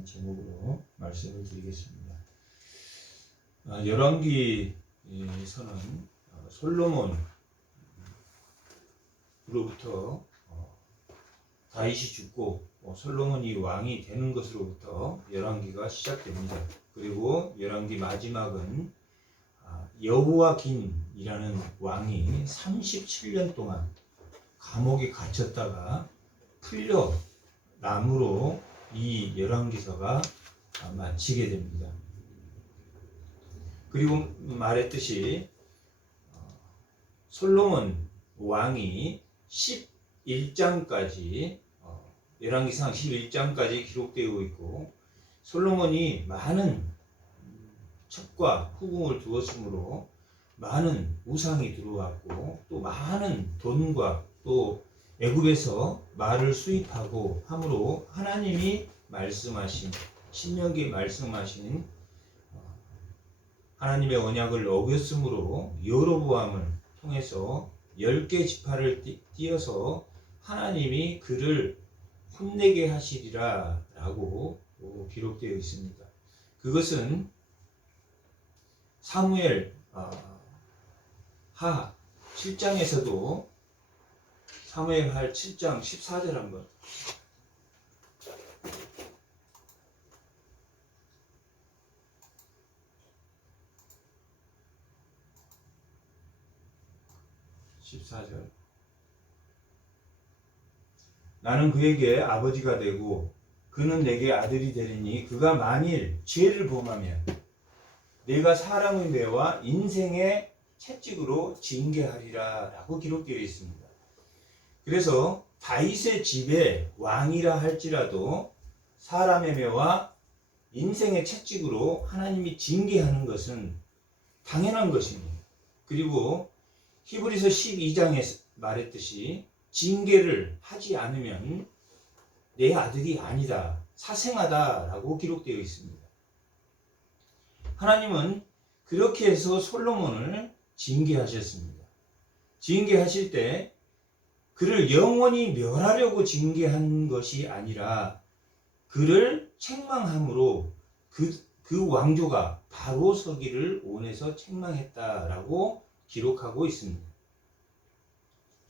라는 제목으로 말씀을 드리겠습니다. 열왕기에서는 솔로몬으로부터 다윗이 죽고 솔로몬이 왕이 되는 것으로부터 열왕기가 시작됩니다. 그리고 열왕기 마지막은 여호야긴이라는 왕이 37년 동안 감옥에 갇혔다가 풀려 남으로 이 열왕기서가 마치게 됩니다. 그리고 말했듯이 솔로몬 왕이 11장까지 열왕기상 11장까지 기록되어 있고, 솔로몬이 많은 첩과 후궁을 두었으므로 많은 우상이 들어왔고, 또 많은 돈과 또 애굽에서 말을 수입하고 함으로 하나님이 말씀하신 신명기에 말씀하신 하나님의 언약을 어겼으므로 여로보암을 통해서 10개 지파를 띄어서 하나님이 그를 혼내게 하시리라 라고 기록되어 있습니다. 그것은 사무엘 하 7장에서도 사무엘 하 7장 14절 한번 14절 나는 그에게 아버지가 되고 그는 내게 아들이 되리니 그가 만일 죄를 범하면 내가 사람의 뇌와 인생의 채찍으로 징계하리라 라고 기록되어 있습니다. 그래서 다윗의 집에 왕이라 할지라도 사람의 매와 인생의 채찍으로 하나님이 징계하는 것은 당연한 것입니다. 그리고 히브리서 12장에 말했듯이 징계를 하지 않으면 내 아들이 아니다, 사생아다 라고 기록되어 있습니다. 하나님은 그렇게 해서 솔로몬을 징계하셨습니다. 징계하실 때 그를 영원히 멸하려고 징계한 것이 아니라 그를 책망함으로 그 왕조가 바로 서기를 원해서 책망했다라고 기록하고 있습니다.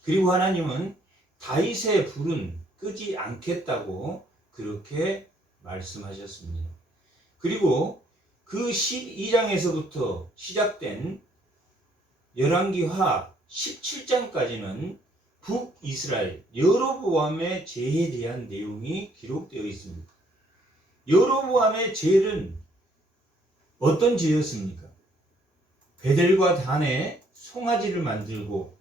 그리고 하나님은 다윗의 불은 끄지 않겠다고 그렇게 말씀하셨습니다. 그리고 그 12장에서부터 시작된 열왕기하 17장까지는 북이스라엘 여로보암의 죄에 대한 내용이 기록되어 있습니다. 여로보암의 죄는 어떤 죄였습니까? 베델과 단에 송아지를 만들고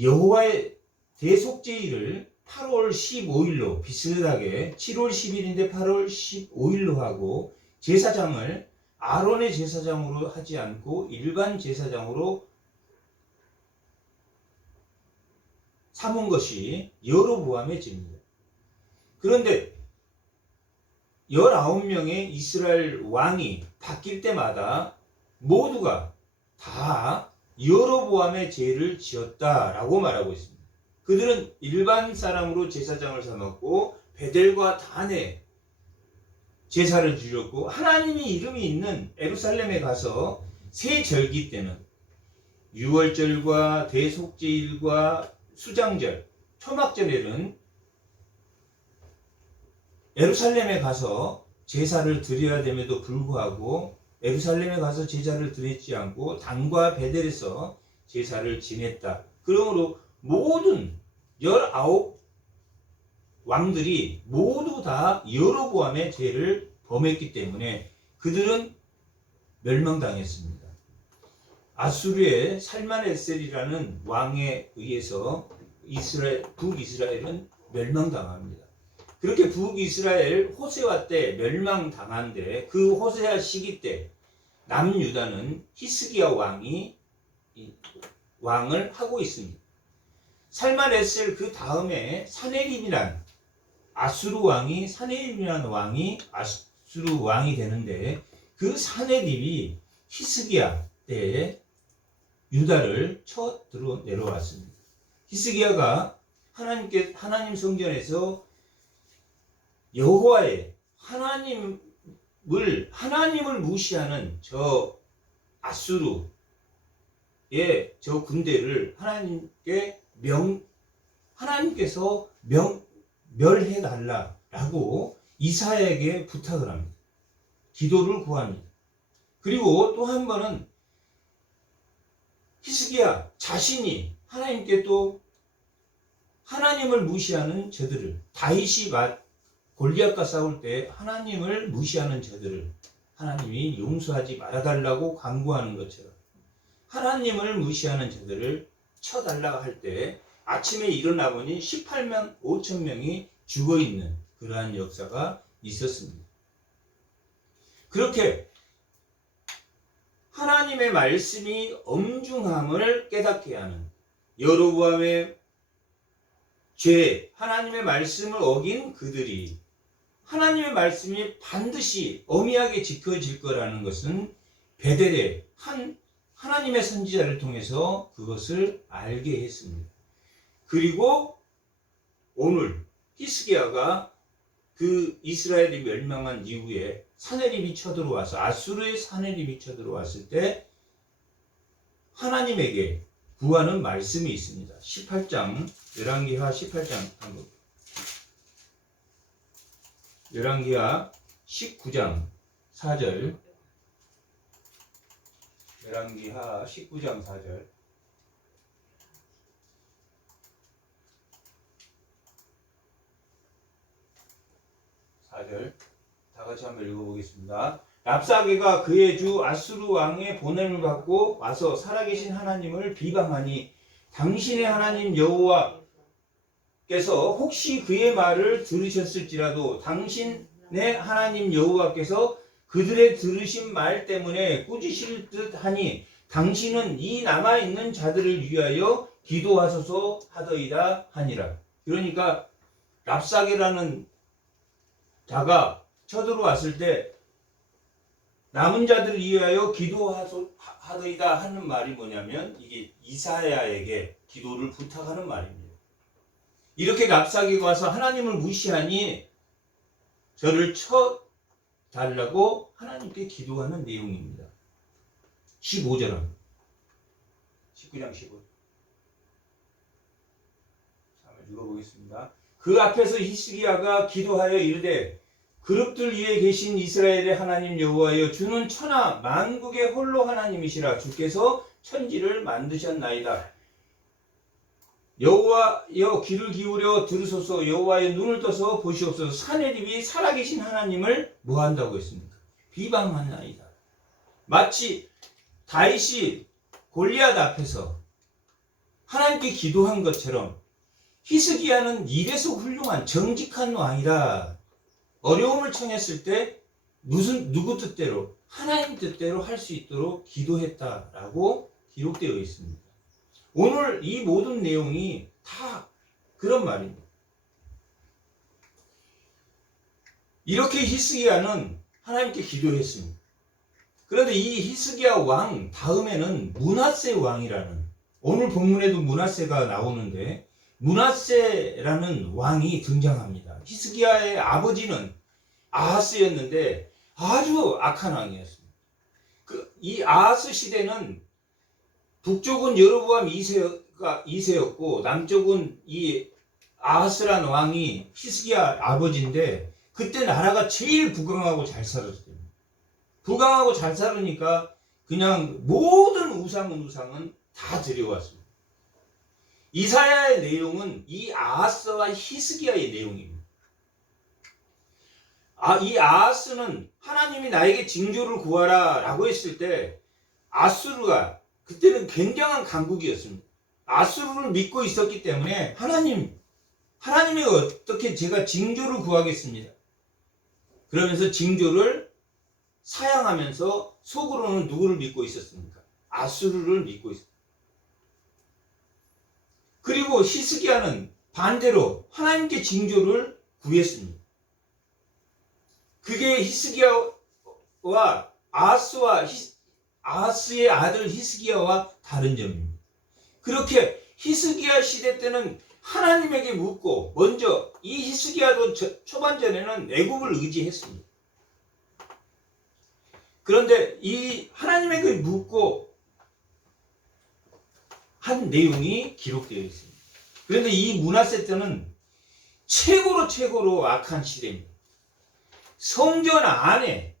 여호와의 대속죄일을 8월 15일로 비슷하게 7월 10일인데 8월 15일로 하고 제사장을 아론의 제사장으로 하지 않고 일반 제사장으로 삼은 것이 여로보암의 죄입니다. 그런데 19명의 이스라엘 왕이 바뀔 때마다 모두가 다 여로보암의 죄를 지었다라고 말하고 있습니다. 그들은 일반 사람으로 제사장을 삼았고 베델과 단에 제사를 드렸고 하나님의 이름이 있는 예루살렘에 가서 새 절기 때는 유월절과 대속죄일과 수장절, 초막절에는 예루살렘에 가서 제사를 드려야 됨에도 불구하고 예루살렘에 가서 제사를 드리지 않고 단과 베델에서 제사를 지냈다. 그러므로 모든 19 왕들이 모두 다 여로보암의 죄를 범했기 때문에 그들은 멸망당했습니다. 아수르의 살만에셀이라는 왕에 의해서 북이스라엘은 멸망당합니다. 그렇게 북이스라엘 호세아 때 멸망당한데 그 호세아 시기 때 남유다는 히스기야 왕을 하고 있습니다. 살만에셀 그 다음에 사네립이란 아수르 왕이 되는데 그 사네립이 히스기야 때에 유다를 쳐들어 내려왔습니다. 히스기야가 하나님 성전에서 여호와의 하나님을 무시하는 저 아수르의 저 군대를 하나님께서 멸해 달라라고 이사야에게 부탁을 합니다. 기도를 구합니다. 그리고 또 한 번은 히스기야 자신이 하나님께 또 하나님을 무시하는 저들을, 다윗이 골리앗과 싸울 때 하나님을 무시하는 저들을 하나님이 용서하지 말아달라고 간구하는 것처럼 하나님을 무시하는 저들을 쳐달라고 할 때 아침에 일어나 보니 18만 5천 명이 죽어있는 그러한 역사가 있었습니다. 그렇게 하나님의 말씀이 엄중함을 깨닫게 하는 여로보암의 죄, 하나님의 말씀을 어긴 그들이 하나님의 말씀이 반드시 엄하게 지켜질 거라는 것은 베델의 하나님의 선지자를 통해서 그것을 알게 했습니다. 그리고 오늘 히스기야가 그 이스라엘이 멸망한 이후에 사내립이 쳐들어와서 아수르의 사내립이 쳐들어왔을 때 하나님에게 구하는 말씀이 있습니다. 18장 열왕기하 18장 한번 열왕기하 19장 4절 열왕기하 19장 4절 다 같이 한번 읽어보겠습니다. 랍사게가 그의 주 아수르 왕의 보냄을 받고 와서 살아계신 하나님을 비방하니 당신의 하나님 여호와께서 혹시 그의 말을 들으셨을지라도 당신의 하나님 여호와께서 그들의 들으신 말 때문에 꾸짖으실 듯하니 당신은 이 남아있는 자들을 위하여 기도하소서 하더이다 하니라. 그러니까 랍사게라는 자가 쳐들어왔을 때 남은 자들을 위하여 기도하더이다 하는 말이 뭐냐면 이게 이사야에게 기도를 부탁하는 말입니다. 이렇게 랍사게가 와서 하나님을 무시하니 저를 쳐달라고 하나님께 기도하는 내용입니다. 15절 19장 15절 한번 읽어보겠습니다. 그 앞에서 히스기야가 기도하여 이르되 그룹들 위에 계신 이스라엘의 하나님 여호와여 주는 천하 만국의 홀로 하나님이시라. 주께서 천지를 만드셨나이다. 여호와여 귀를 기울여 들으소서. 여호와의 눈을 떠서 보시옵소서. 사내립이 살아계신 하나님을 뭐한다고 했습니까? 비방하나이다. 마치 다윗이 골리앗 앞에서 하나님께 기도한 것처럼 히스기야는 이래서 훌륭한 정직한 왕이라 어려움을 청했을 때 누구 뜻대로 하나님 뜻대로 할 수 있도록 기도했다라고 기록되어 있습니다. 오늘 이 모든 내용이 다 그런 말입니다. 이렇게 히스기야는 하나님께 기도했습니다. 그런데 이 히스기야 왕 다음에는 므낫세 왕이라는, 오늘 본문에도 므낫세가 나오는데 므낫세라는 왕이 등장합니다. 히스기야의 아버지는 아하스였는데 아주 악한 왕이었습니다. 이 아하스 시대는 북쪽은 여로보암 2세였고 남쪽은 이 아하스란 왕이 히스기야 아버지인데 그때 나라가 제일 부강하고 잘 살았어요. 부강하고 잘 살으니까 그냥 모든 우상은 다 들여왔습니다. 이사야의 내용은 이 아하스와 히스기야의 내용입니다. 이 아하스는 하나님이 나에게 징조를 구하라 라고 했을 때 아수르가 그때는 굉장한 강국이었습니다. 아수르를 믿고 있었기 때문에 하나님이 어떻게 제가 징조를 구하겠습니다. 그러면서 징조를 사양하면서 속으로는 누구를 믿고 있었습니까? 아수르를 믿고 있었습니다. 그리고 히스기야는 반대로 하나님께 징조를 구했습니다. 그게 히스기야와 아하스의 아들 히스기야와 다른 점입니다. 그렇게 히스기야 시대 때는 하나님에게 묻고 먼저 이 히스기야도 초반전에는 애굽을 의지했습니다. 그런데 이 하나님에게 묻고 한 내용이 기록되어 있습니다. 그런데 이 므낫세 때는 최고로 악한 시대입니다. 성전 안에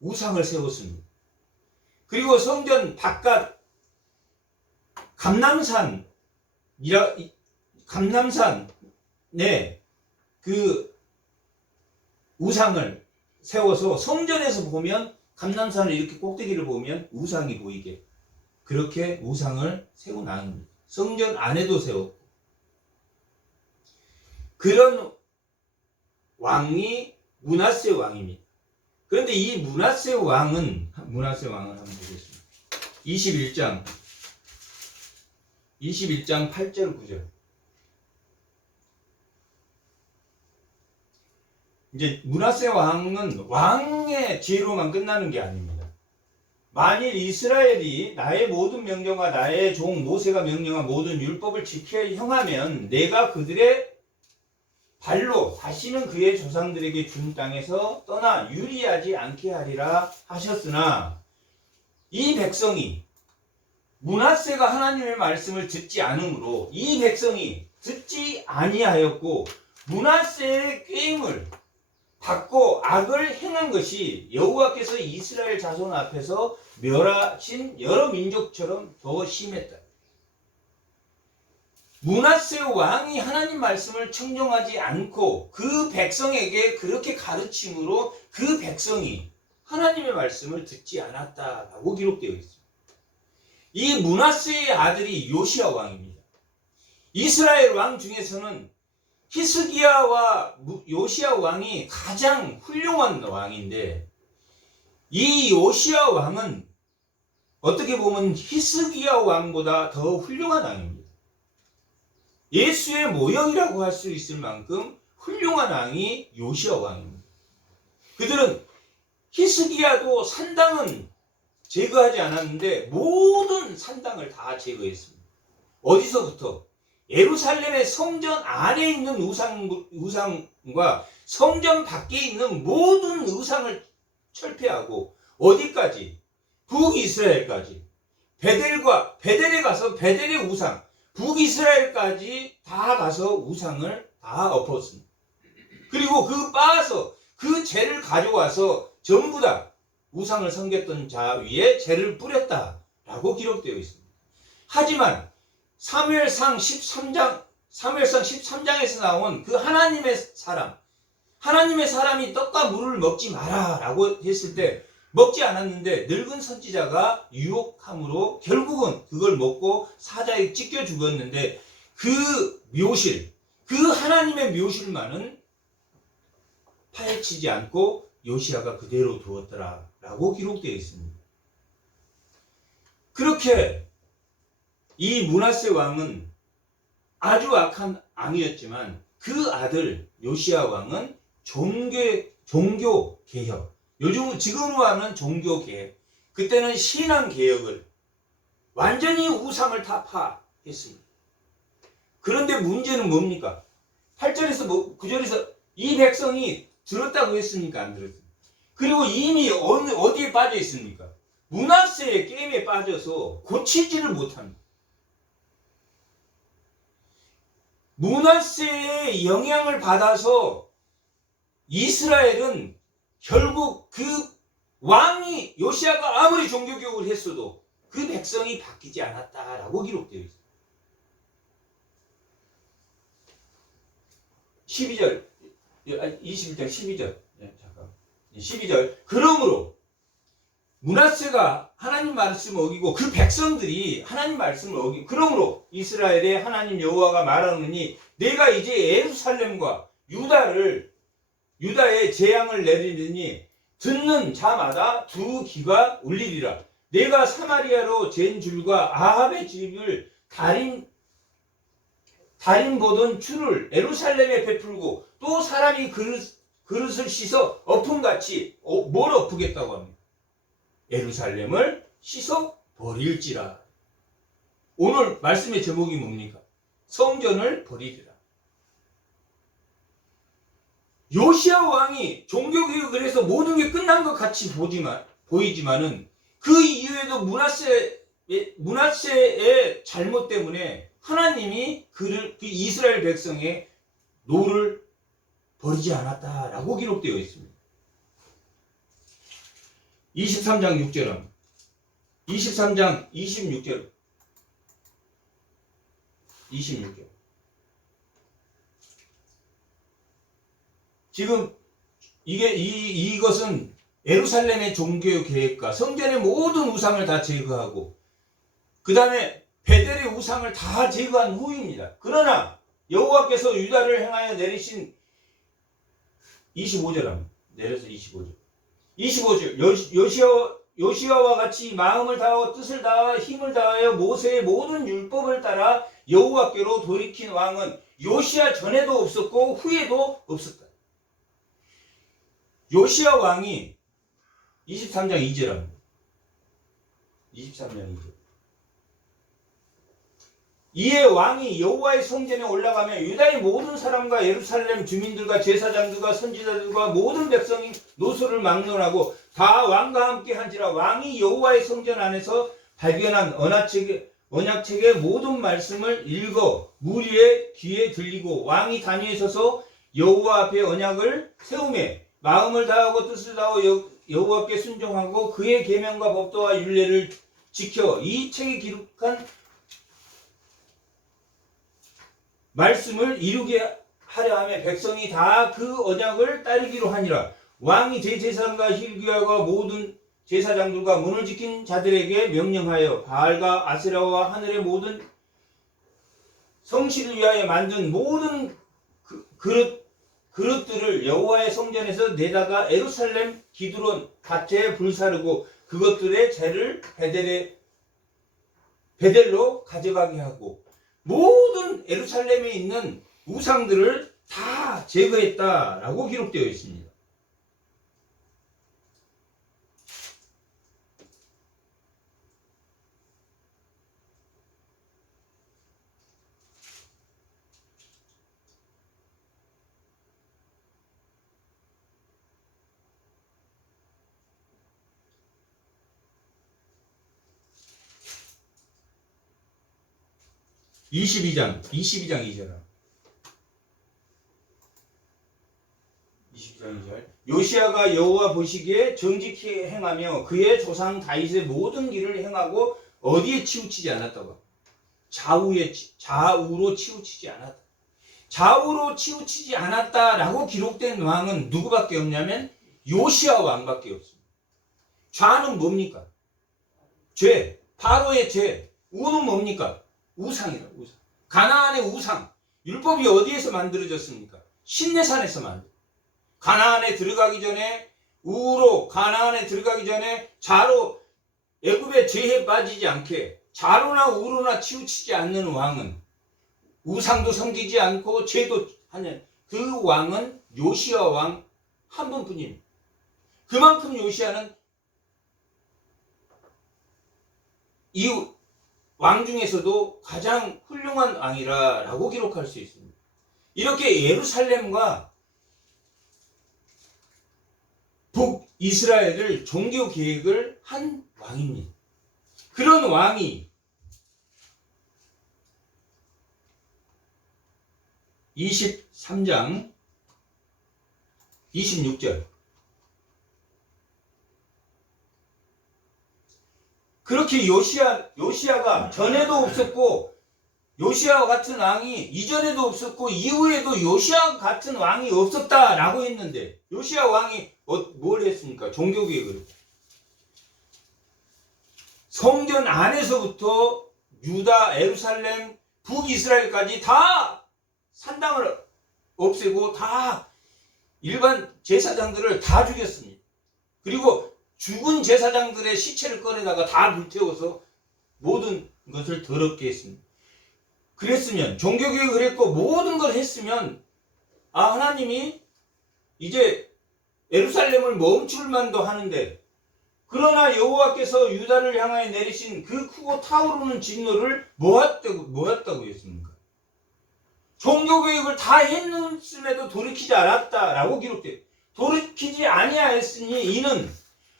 우상을 세웠습니다. 그리고 성전 바깥 감람산에 그 우상을 세워서 성전에서 보면 감람산을 이렇게 꼭대기를 보면 우상이 보이게 그렇게 우상을 세워 나갑니다. 성전 안에도 세웠고 그런 왕이 므낫세 왕입니다. 그런데 이 므낫세 왕은 한번 보겠습니다. 21장 8절 9절. 이제 므낫세 왕은 왕의 죄로만 끝나는 게 아닙니다. 만일 이스라엘이 나의 모든 명령과 나의 종 모세가 명령한 모든 율법을 지켜 행하면 내가 그들의 발로 다시는 그의 조상들에게 준 땅에서 떠나 유리하지 않게 하리라 하셨으나 이 백성이 므낫세가 하나님의 말씀을 듣지 않으므로 이 백성이 듣지 아니하였고 므낫세의 꾀임을 받고 악을 행한 것이 여호와께서 이스라엘 자손 앞에서 멸하신 여러 민족처럼 더 심했다. 므낫세 왕이 하나님 말씀을 청종하지 않고 그 백성에게 그렇게 가르침으로 그 백성이 하나님의 말씀을 듣지 않았다라고 기록되어 있습니다. 이 므낫세의 아들이 요시야 왕입니다. 이스라엘 왕 중에서는 히스기야와 요시야 왕이 가장 훌륭한 왕인데 이 요시야 왕은 어떻게 보면 히스기야 왕보다 더 훌륭한 왕입니다. 예수의 모형이라고 할 수 있을 만큼 훌륭한 왕이 요시야 왕입니다. 그들은 히스기야도 산당은 제거하지 않았는데 모든 산당을 다 제거했습니다. 어디서부터? 예루살렘의 성전 안에 있는 우상과 성전 밖에 있는 모든 우상을 철폐하고 어디까지? 북이스라엘까지. 베델에 가서 베델의 우상, 북이스라엘까지 다 가서 우상을 다 엎었습니다. 그리고 그 죄를 가져와서 전부 다 우상을 섬겼던 자 위에 죄를 뿌렸다라고 기록되어 있습니다. 하지만 사무엘상 13장에서 나온 그 하나님의 사람이 떡과 물을 먹지 마라라고 했을 때 먹지 않았는데 늙은 선지자가 유혹함으로 결국은 그걸 먹고 사자에 찢겨 죽었는데 그 하나님의 묘실만은 파헤치지 않고 요시야가 그대로 두었더라라고 기록되어 있습니다. 그렇게 이 므낫세 왕은 아주 악한 왕이었지만 그 아들 요시야 왕은 종교 개혁, 지금으로 하는 종교 개혁, 그때는 신앙 개혁을 완전히 우상을 타파했습니다. 그런데 문제는 뭡니까? 8절에서 9절에서 이 백성이 들었다고 했습니까? 안 들었습니까? 그리고 이미 어디에 빠져 있습니까? 므낫세의 게임에 빠져서 고치지를 못합니다. 므낫세의 영향을 받아서 이스라엘은 결국 그 왕이 요시야가 아무리 종교교육을 했어도 그 백성이 바뀌지 않았다라고 기록되어 있습니다. 21장 12절. 12절. 그러므로 므낫세가 하나님 말씀을 어기고 그 백성들이 하나님 말씀을 어기고 그러므로 이스라엘의 하나님 여호와가 말하느니 내가 이제 예루살렘과 유다에 재앙을 내리느니 듣는 자마다 두 귀가 울리리라. 내가 사마리아로 잰 줄과 아합의 집을 달인 보던 줄을 예루살렘에 베풀고 또 사람이 그릇을 씻어 엎음같이 뭘 엎으겠다고 합니다. 예루살렘을 씻어 버릴지라. 오늘 말씀의 제목이 뭡니까? 성전을 버리리라. 요시야 왕이 종교개혁을 해서 모든 게 끝난 것 같이 보이지만은 그 이후에도 므낫세의 잘못 때문에 하나님이 그 이스라엘 백성의 노를 버리지 않았다라고 기록되어 있습니다. 23장 6절은 23장 26절 26절 지금 이것은 예루살렘의 종교 계획과 성전의 모든 우상을 다 제거하고 그 다음에 베델의 우상을 다 제거한 후입니다. 그러나 여호와께서 유다를 향하여 내리신 25절 합니다. 내려서 25절 요시야와 같이 마음을 다하고 뜻을 다하여 힘을 다하여 모세의 모든 율법을 따라 여호와께로 돌이킨 왕은 요시야 전에도 없었고 후에도 없었다. 요시야 왕이 23장 2절 합니다. 23장 2절 이에 왕이 여호와의 성전에 올라가며 유다의 모든 사람과 예루살렘 주민들과 제사장들과 선지자들과 모든 백성이 노소를 막론하고 다 왕과 함께 한지라. 왕이 여호와의 성전 안에서 발견한 언약책의 모든 말씀을 읽어 무리의 귀에 들리고 왕이 단위에 서서 여호와 앞에 언약을 세우매 마음을 다하고 뜻을 다하고 여호와께 순종하고 그의 계명과 법도와 율례를 지켜 이 책에 기록한 말씀을 이루게 하려 하며 백성이 다 그 언약을 따르기로 하니라. 왕이 대제사장과 힐기야와 모든 제사장들과 문을 지킨 자들에게 명령하여 바알과 아세라와 하늘의 모든 성실을 위하여 만든 모든 그릇들을 여호와의 성전에서 내다가 예루살렘 기드론 밭에 불사르고 그것들의 재를 베델로 가져가게 하고 모든 예루살렘에 있는 우상들을 다 제거했다라고 기록되어 있습니다. (22장 2절) 22장 2절 요시야가 여호와 보시기에 정직히 행하며 그의 조상 다윗의 모든 길을 행하고 어디에 치우치지 않았다고. 좌우로 치우치지 않았다. 좌우로 치우치지 않았다라고 기록된 왕은 누구밖에 없냐면 요시야 왕밖에 없습니다. 좌는 뭡니까? 죄. 바로의 죄. 우는 뭡니까? 우상이다. 우상. 가나안의 우상. 율법이 어디에서 만들어졌습니까? 신내산에서 만들어졌습니다. 가나안에 들어가기 전에 우로 가나안에 들어가기 전에 좌로 애굽의 죄에 빠지지 않게 좌로나 우로나 치우치지 않는 왕은 우상도 섬기지 않고 죄도 하는 그 왕은 요시야 왕 한 분뿐입니다. 그만큼 요시야는 이 왕 중에서도 가장 훌륭한 왕이라고 기록할 수 있습니다. 이렇게 예루살렘과 북이스라엘을 종교 계획을 한 왕입니다. 그런 왕이 23장 26절 그렇게 요시야가 전에도 없었고 요시야 같은 왕이 이전에도 없었고 이후에도 요시야 같은 왕이 없었다라고 했는데 요시야 왕이 뭘 했습니까? 종교개혁을. 성전 안에서부터 유다, 예루살렘, 북이스라엘까지 다 산당을 없애고 다 일반 제사장들을 다 죽였습니다. 그리고 죽은 제사장들의 시체를 꺼내다가 다 불태워서 모든 것을 더럽게 했습니다. 그랬으면 종교개혁을 했고 모든 걸 했으면 하나님이 이제 예루살렘을 멈출 만도 하는데 그러나 여호와께서 유다를 향하여 내리신 그 크고 타오르는 진노를 뭐였다고 했습니까? 종교개혁을 다 했음에도 돌이키지 않았다라고 기록돼요. 돌이키지 아니하였으니 이는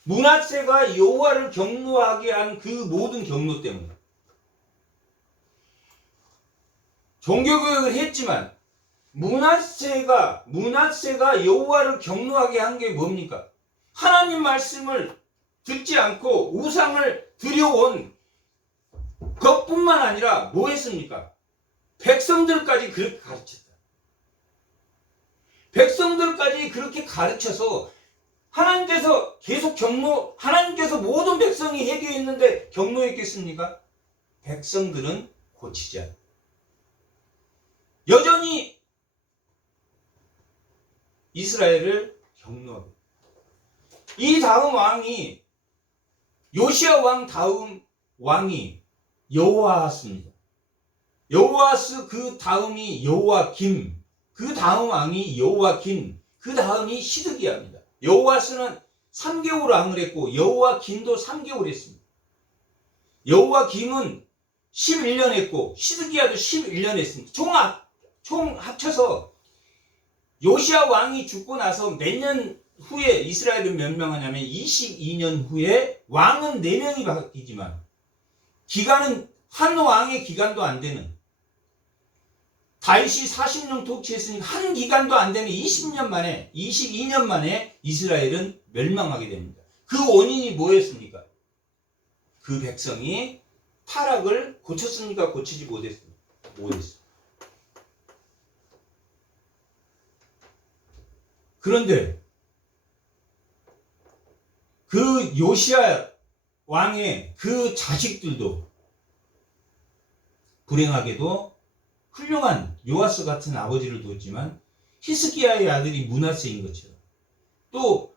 므낫세가 여호와를 경노하게 한 그 모든 경로 때문에. 종교개혁을 했지만 므낫세가 여호와를 경노하게 한 게 뭡니까? 하나님 말씀을 듣지 않고 우상을 들여온 것뿐만 아니라 뭐 했습니까? 백성들까지 그렇게 가르쳤다. 백성들까지 그렇게 가르쳐서 하나님께서 계속 하나님께서 모든 백성이 회개했는데 경노했겠습니까? 백성들은 고치지 않아. 여전히 이스라엘을 경노하고. 이 다음 왕이 요시야 왕 다음 왕이 여호아스입니다. 여호아스 그 다음이 여호아김, 그 다음 왕이 여호아김, 그 다음이 시드기야입니다. 여호아스는 3개월 왕을 했고 여호아김도 3개월 했습니다. 여호아김은 11년 했고 시드기야도 11년 했습니다. 총 합쳐서 요시야 왕이 죽고 나서 몇 년 후에 이스라엘은 몇 명 하냐면 22년 후에 왕은 4명이 바뀌지만 기간은 한 왕의 기간도 안 되는, 다윗이 40년 통치했으니까 한 기간도 안 되는 22년 만에 이스라엘은 멸망하게 됩니다. 그 원인이 뭐였습니까? 그 백성이 타락을 고쳤습니까? 고치지 못했습니까? 못했습니다. 그런데 그 요시야 왕의 그 자식들도 불행하게도 훌륭한 요아스 같은 아버지를 뒀지만 히스기야의 아들이 므낫세인 것처럼, 또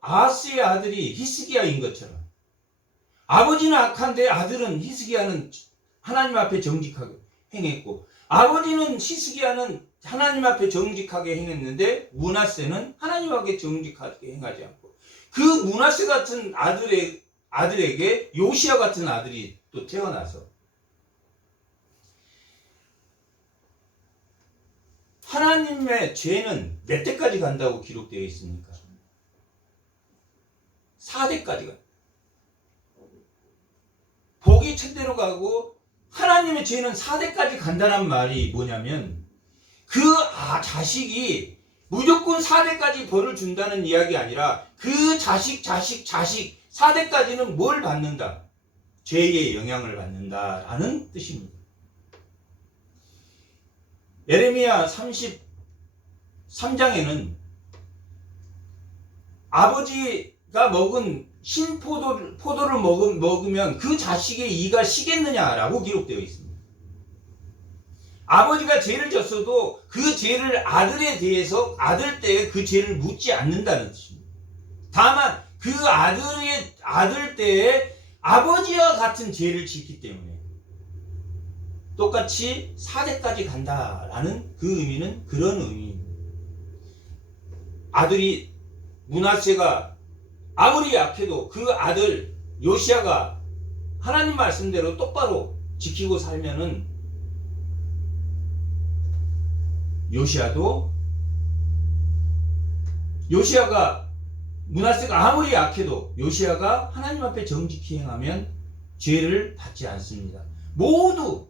아하스의 아들이 히스기야인 것처럼, 아버지는 악한데 아들은 히스기야는 하나님 앞에 정직하게 행했고, 아버지는 히스기야는 하나님 앞에 정직하게 행했는데 므낫세는 하나님 앞에 정직하게 행하지 않고, 그 므낫세 같은 아들에게 요시야 같은 아들이 또 태어나서 하나님의 죄는 몇 대까지 간다고 기록되어 있습니까? 4대까지 가. 복이 천대로 가고 하나님의 죄는 4대까지 간다는 말이 뭐냐면 그 자식이 무조건 4대까지 벌을 준다는 이야기 아니라 그 자식 4대까지는 뭘 받는다? 죄의 영향을 받는다라는 뜻입니다. 예레미야 33장에는 아버지가 먹은 신 포도를 먹으면 그 자식의 이가 시겠느냐라고 기록되어 있습니다. 아버지가 죄를 졌어도 그 죄를 아들 때에 그 죄를 묻지 않는다는 뜻입니다. 다만 그 아들 때에 아버지와 같은 죄를 짓기 때문에 똑같이 4대까지 간다라는 그 의미는 그런 의미입니다. 아들이 므낫세가 아무리 약해도 그 아들 요시야가 하나님 말씀대로 똑바로 지키고 살면은 므낫세가 아무리 약해도 요시야가 하나님 앞에 정직히 행하면 죄를 받지 않습니다. 모두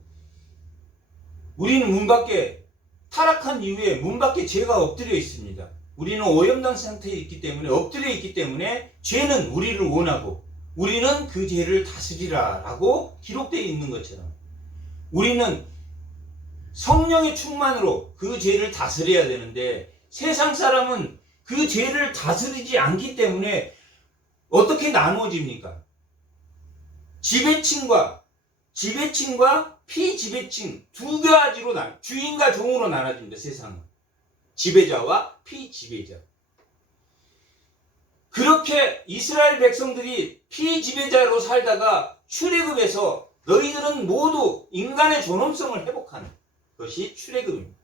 우리는 문 밖에 타락한 이후에 문 밖에 죄가 엎드려 있습니다. 우리는 오염된 상태에 있기 때문에 엎드려 있기 때문에 죄는 우리를 원하고 우리는 그 죄를 다스리라 라고 기록되어 있는 것처럼 우리는 성령의 충만으로 그 죄를 다스려야 되는데 세상 사람은 그 죄를 다스리지 않기 때문에 어떻게 나누어집니까? 지배층과 피지배층 두 가지로 주인과 종으로 나눠집니다. 세상은 지배자와 피지배자. 그렇게 이스라엘 백성들이 피지배자로 살다가 출애굽에서 너희들은 모두 인간의 존엄성을 회복하는 것이 출애굽입니다.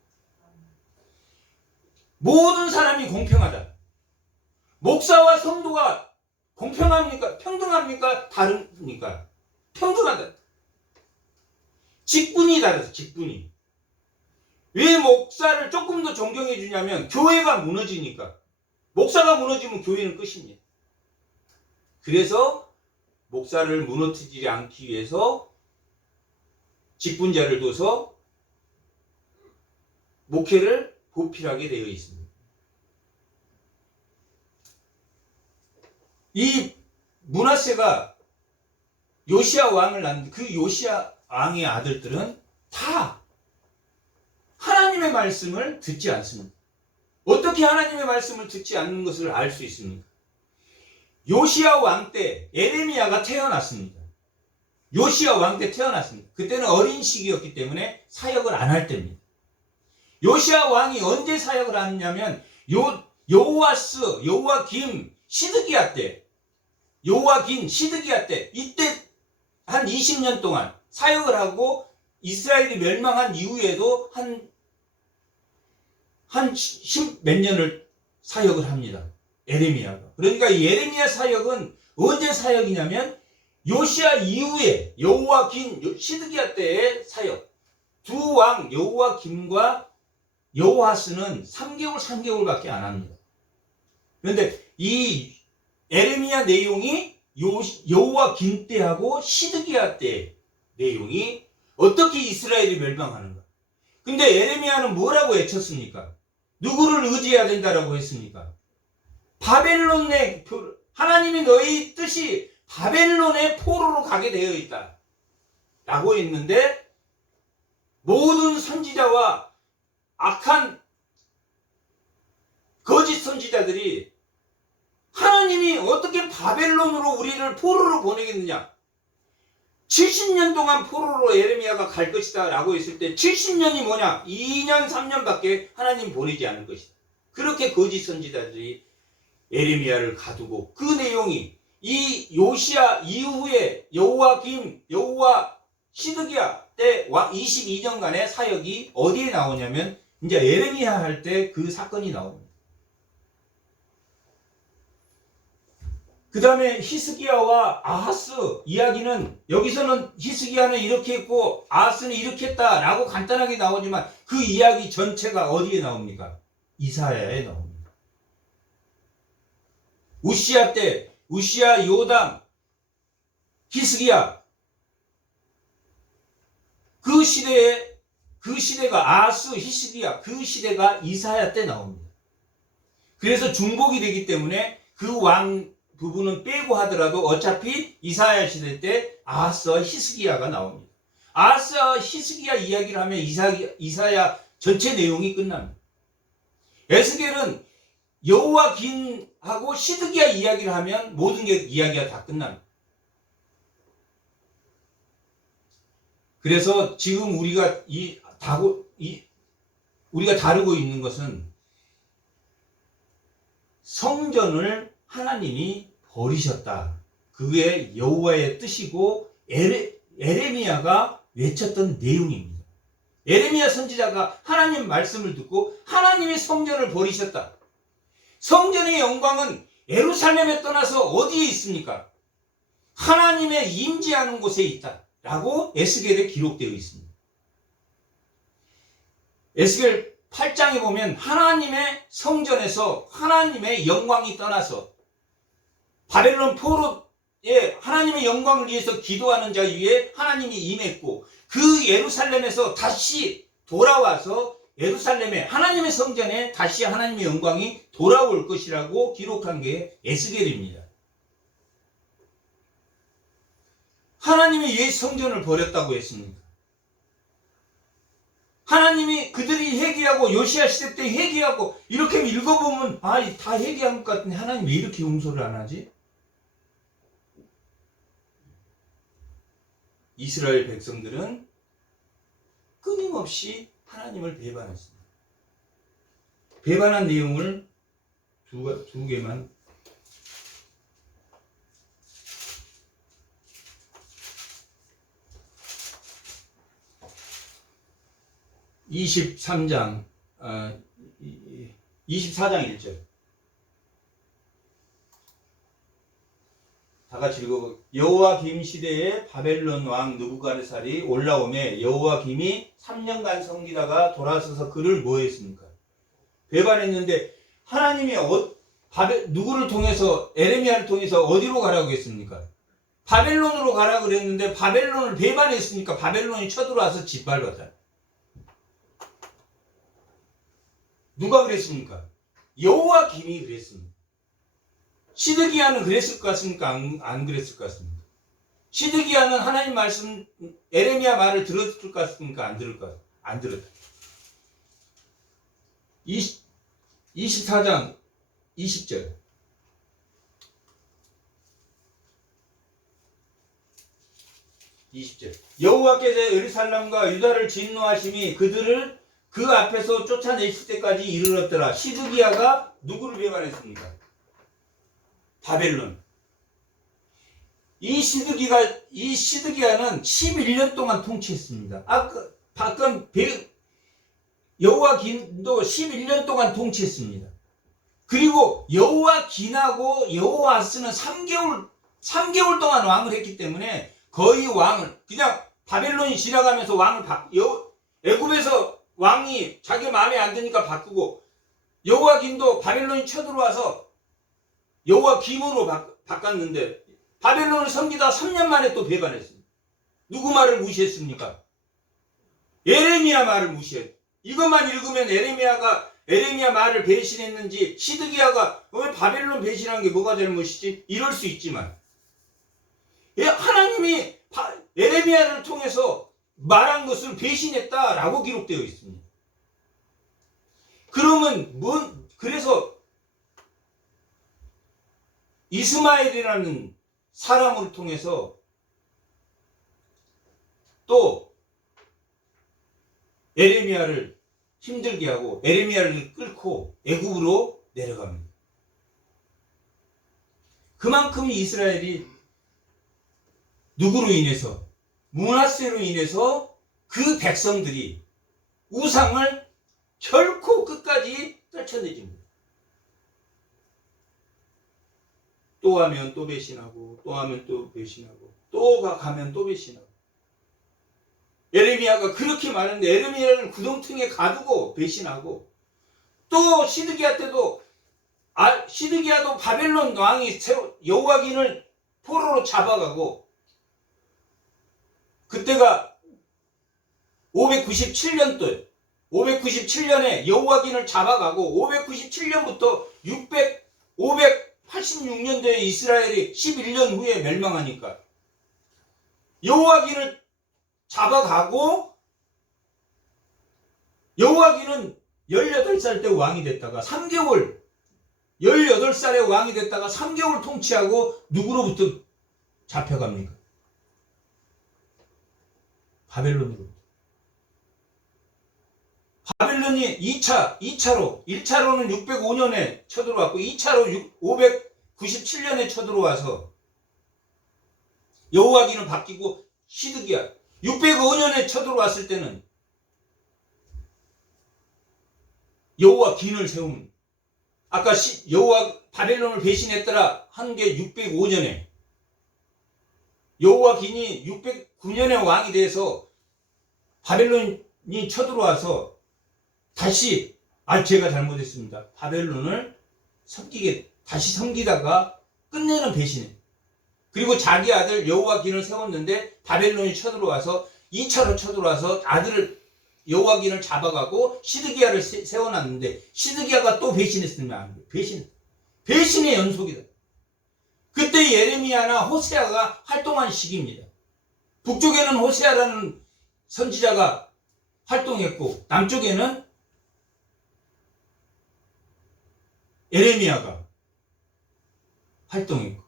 모든 사람이 공평하다. 목사와 성도가 공평합니까? 평등합니까? 다릅니까? 평등하다. 직분이 다르다. 직분이. 왜 목사를 조금 더 존경해 주냐면 교회가 무너지니까. 목사가 무너지면 교회는 끝입니다. 그래서 목사를 무너뜨리지 않기 위해서 직분자를 둬서 목회를 보필하게 되어 있습니다. 이 므낫세가 요시야 왕을 낳은 그 요시야 왕의 아들들은 다 하나님의 말씀을 듣지 않습니다. 어떻게 하나님의 말씀을 듣지 않는 것을 알 수 있습니까? 요시야 왕 때 에레미야가 태어났습니다. 요시야 왕 때 태어났습니다. 그때는 어린 시기였기 때문에 사역을 안 할 때입니다. 요시야 왕이 언제 사역을 하느냐면 여호와스, 여호와김, 시드기야 때, 여호와긴, 시드기야 때, 이때 한 20년 동안 사역을 하고 이스라엘이 멸망한 이후에도 한 10 몇 년을 사역을 합니다. 에레미야가. 그러니까 이 에레미야 사역은 언제 사역이냐면 요시야 이후에 여호와긴, 시드기야 때의 사역. 두 왕 여호와김과 여호와스는 3개월밖에 안 합니다. 그런데 이 에레미야 내용이 여호와긴 때하고 시드기야 때 내용이 어떻게 이스라엘이 멸망하는가. 근데 에레미야는 뭐라고 외쳤습니까? 누구를 의지해야 된다라고 했습니까? 바벨론의 하나님이 너희 뜻이 바벨론의 포로로 가게 되어 있다 라고 했는데 모든 선지자와 악한 거짓 선지자들이 하나님이 어떻게 바벨론으로 우리를 포로로 보내겠느냐, 70년 동안 포로로 에레미야가 갈 것이다 라고 했을 때 70년이 뭐냐, 2년 3년밖에 하나님 보내지 않을 것이다. 그렇게 거짓 선지자들이 에레미야를 가두고, 그 내용이 이 요시야 이후에 여호와김, 여호와 시드기야 때 22년간의 사역이 어디에 나오냐면 이제 에레미야 할 때 그 사건이 나옵니다. 그 다음에 히스기야와 아하스 이야기는, 여기서는 히스기야는 이렇게 했고 아하스는 이렇게 했다 라고 간단하게 나오지만 그 이야기 전체가 어디에 나옵니까? 이사야에 나옵니다. 우시야 때, 우시야, 요담, 히스기야, 그 시대가 아하스, 히스기야, 그 시대가 이사야 때 나옵니다. 그래서 중복이 되기 때문에 그 왕 부분은 빼고 하더라도 어차피 이사야 시대 때 아하스와 히스기야가 나옵니다. 아하스와 히스기야 이야기를 하면 이사야 전체 내용이 끝납니다. 에스겔은 여호와긴하고 시드기야 이야기를 하면 모든 게 이야기가 다 끝납니다. 그래서 지금 우리가 다루고 있는 것은 성전을 하나님이 버리셨다. 그게 여호와의 뜻이고 에레미야가 외쳤던 내용입니다. 에레미야 선지자가 하나님 말씀을 듣고 하나님의 성전을 버리셨다. 성전의 영광은 예루살렘에 떠나서 어디에 있습니까? 하나님의 임재하는 곳에 있다 라고 에스겔에 기록되어 있습니다. 에스겔 8장에 보면 하나님의 성전에서 하나님의 영광이 떠나서 바벨론 포로에 하나님의 영광을 위해서 기도하는 자 위에 하나님이 임했고, 그 예루살렘에서 다시 돌아와서 예루살렘에 하나님의 성전에 다시 하나님의 영광이 돌아올 것이라고 기록한 게 에스겔입니다. 하나님이 왜 성전을 버렸다고 했습니까? 하나님이 그들이 회개하고 요시야 시대 때 회개하고 이렇게 읽어보면 다 회개한 것 같은데 하나님 왜 이렇게 용서를 안 하지? 이스라엘 백성들은 끊임없이 하나님을 배반했습니다. 배반한 내용을 두 개만. 24장 1절. 다 같이 읽어보. 여호와김 시대에 바벨론 왕 느부갓네살이 올라오매 여호와김이 3년간 섬기다가 돌아서서 그를 뭐 했습니까? 배반했는데 하나님이 누구를 통해서 에레미야를 통해서 어디로 가라고 했습니까? 바벨론으로 가라 그랬는데 바벨론을 배반했으니까 바벨론이 쳐들어와서 짓밟았다. 누가 그랬습니까? 여호와김이 그랬습니다. 시드기야는 그랬을 것 같습니까? 안 그랬을 것 같습니까? 시드기야는 하나님 말씀 에레미야 말을 들었을 것 같습니까? 안 들을 것 같습니까? 안 들었다. 24장 20절. 여호와께서 예루살렘과 유다를 진노하심이 그들을 그 앞에서 쫓아내실 때까지 이르렀더라. 시드기야가 누구를 배반했습니까? 바벨론. 이 시드기야는 11년 동안 통치했습니다. 방금 여호와긴도 11년 동안 통치했습니다. 그리고 여호와긴하고 여호와스는 3개월 동안 왕을 했기 때문에 거의 왕을 그냥 바벨론이 지나가면서 왕을 애굽에서 왕이 자기 마음에 안 드니까 바꾸고 여호와긴도 바벨론이 쳐들어와서 여호와김으로 바꿨는데 바벨론을 섬기다 3년 만에 또 배반했습니다. 누구 말을 무시했습니까? 에레미야 말을 무시했어요. 이것만 읽으면 에레미야 말을 배신했는지 시드기야가 왜 바벨론 배신한 게 뭐가 잘못이지? 이럴 수 있지만 하나님이 에레미야를 통해서 말한 것을 배신했다라고 기록되어 있습니다. 그러면 그래서 이스마엘이라는 사람을 통해서 또 에레미야를 힘들게 하고 에레미야를 끌고 애굽으로 내려갑니다. 그만큼 이스라엘이 누구로 인해서? 므낫세로 인해서 그 백성들이 우상을 결코 끝까지 떨쳐내집니다. 또 하면 또 배신하고 또 하면 또 배신하고 또 가면 또 배신하고 에레미야가 그렇게 많은데 에레미야를 구덩텅이에 가두고 배신하고 또 시드기야 때도 시드기야도 바벨론 왕이 여호와긴을 포로로 잡아가고 그때가 597년에 여호와긴을 잡아가고 597년부터 586년도에 이스라엘이 11년 후에 멸망하니까 여호와긴을 잡아가고 여호와긴은 18살 때 왕이 됐다가 18살에 왕이 됐다가 3개월 통치하고 누구로부터 잡혀갑니까? 바벨론으로. 바벨론이 2차로 1차로는 605년에 쳐들어왔고 2차로 597년에 쳐들어와서 여호와긴은 바뀌고 시드기야 605년에 쳐들어왔을 때는 여호와긴을 세운 아까 바벨론을 배신했더라 한 게 605년에 여호와긴이 609년에 왕이 돼서 바벨론이 쳐들어와서 다시 제가 잘못했습니다. 바벨론을 다시 섬기다가 끝내는 배신해. 그리고 자기 아들 여호와긴을 세웠는데 바벨론이 쳐들어와서 2차로 쳐들어와서 아들을 여호와긴을 잡아가고 시드기야를 세워놨는데 시드기야가 또 배신했으면 안 돼. 배신의 연속이다. 그때 예레미야나 호세아가 활동한 시기입니다. 북쪽에는 호세아라는 선지자가 활동했고 남쪽에는 에레미야가 활동했고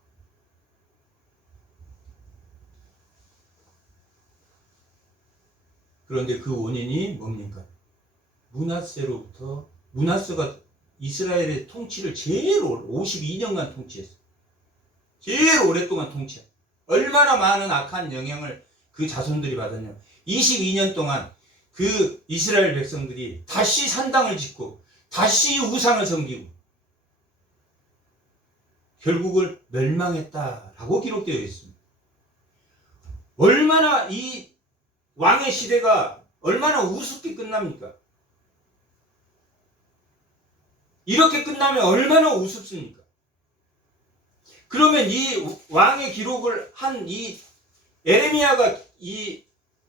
그런데 그 원인이 뭡니까? 므낫세가 이스라엘의 통치를 제일 52년간 통치했어요. 제일 오랫동안 통치했어요. 얼마나 많은 악한 영향을 그 자손들이 받았냐. 22년 동안 그 이스라엘 백성들이 다시 산당을 짓고 다시 우상을 섬기고 결국을 멸망했다라고 기록되어 있습니다. 얼마나 이 왕의 시대가 얼마나 우습게 끝납니까? 이렇게 끝나면 얼마나 우습습니까? 그러면 이 왕의 기록을 한 이 에레미야가 이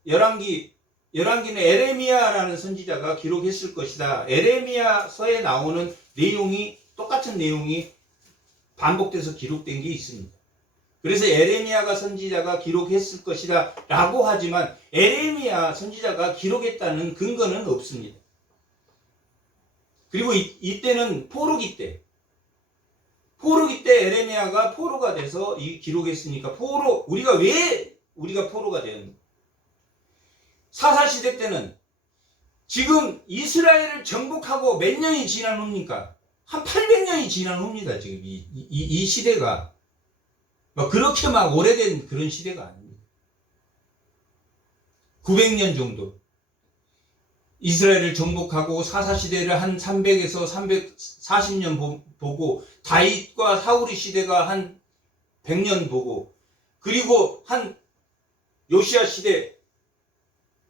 열왕기는 에레미야라는 선지자가 기록했을 것이다. 에레미야서에 나오는 내용이 똑같은 내용이 반복돼서 기록된 게 있습니다. 그래서 에레미야가 선지자가 기록했을 것이다 라고 하지만 에레미야 선지자가 기록했다는 근거는 없습니다. 그리고 이때는 포로기 때 에레미야가 포로가 돼서 이 기록했으니까 우리가 포로가 되었는가? 사사시대 때는 지금 이스라엘을 정복하고 몇 년이 지난 후입니까? 한 800년이 지난 후입니다. 지금 이 시대가 그렇게 막 오래된 그런 시대가 아닙니다. 900년 정도 이스라엘을 정복하고 사사시대를 한 300에서 340년 보고 다윗과 사울의 시대가 한 100년 보고 그리고 한 요시야 시대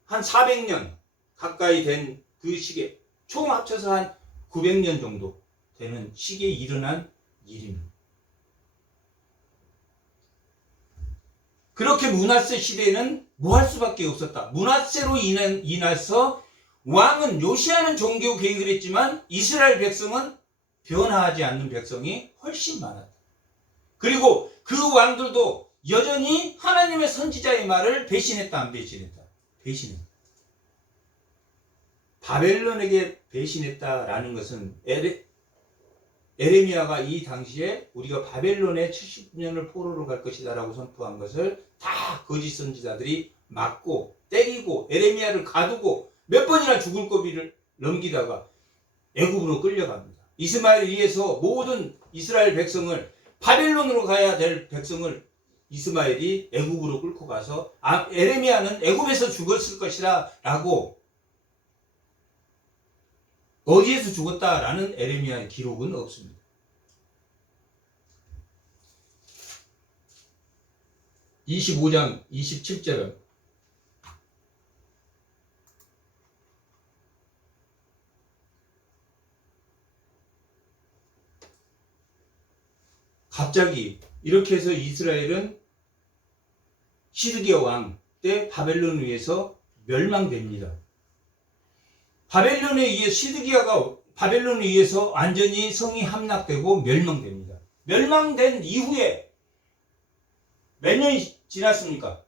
한 400년 가까이 된 그 시기에 총 합쳐서 한 900년 정도 되는 시기에 일어난 일입니다. 그렇게 므낫세 시대에는 뭐 할 수밖에 없었다. 므낫세로 인해서 왕은 요시야는 종교 개혁을 했지만 이스라엘 백성은 변화하지 않는 백성이 훨씬 많았다. 그리고 그 왕들도 여전히 하나님의 선지자의 말을 배신했다 안 배신했다? 배신했다. 바벨론에게 배신했다라는 것은 에레미야가 이 당시에 우리가 바벨론에 70년을 포로로 갈 것이다 라고 선포한 것을 다 거짓 선지자들이 맞고 때리고 에레미야를 가두고 몇 번이나 죽을 고비를 넘기다가 애굽으로 끌려갑니다. 이스마엘을 위해서 모든 이스라엘 백성을 바벨론으로 가야 될 백성을 이스마엘이 애굽으로 끌고 가서 에레미야는 애굽에서 죽었을 것이라 라고 어디에서 죽었다라는 에레미야의 기록은 없습니다. (25장 27절은) 갑자기 이렇게 해서 이스라엘은 시드기야 왕 때 바벨론에 의해서 멸망됩니다. 바벨론에 의해 시드기야가 바벨론에 의해서 완전히 성이 함락되고 멸망됩니다. 멸망된 이후에 몇 년이 지났습니까?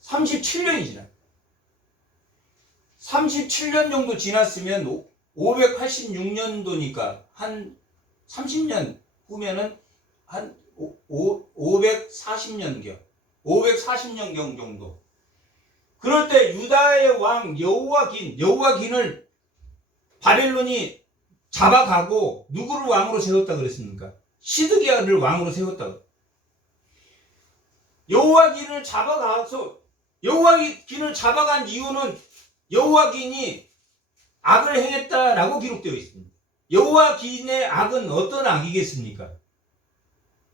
37년이 지났어요. 37년 정도 지났으면 586년도니까 한 30년 후면은 한 540년경 정도. 그럴 때 유다의 왕 여호와긴을 바벨론이 잡아가고 누구를 왕으로 세웠다 그랬습니까? 시드기야를 왕으로 세웠다. 여호와긴을 잡아간 이유는 여호와긴이 악을 행했다라고 기록되어 있습니다. 여호와긴의 악은 어떤 악이겠습니까?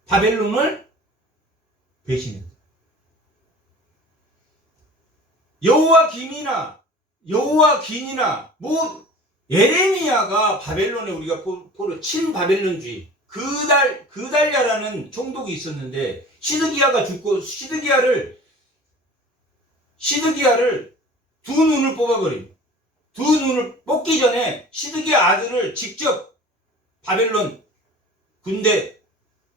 바벨론을 배신했다. 여호와긴이나 에레미야가 바벨론에 우리가 친바벨론주의 그달랴라는 총독이 있었는데 시드기야가 죽고 시드기야를 두 눈을 뽑아버립니다. 두 눈을 뽑기 전에 시드기야 아들을 직접 바벨론 군대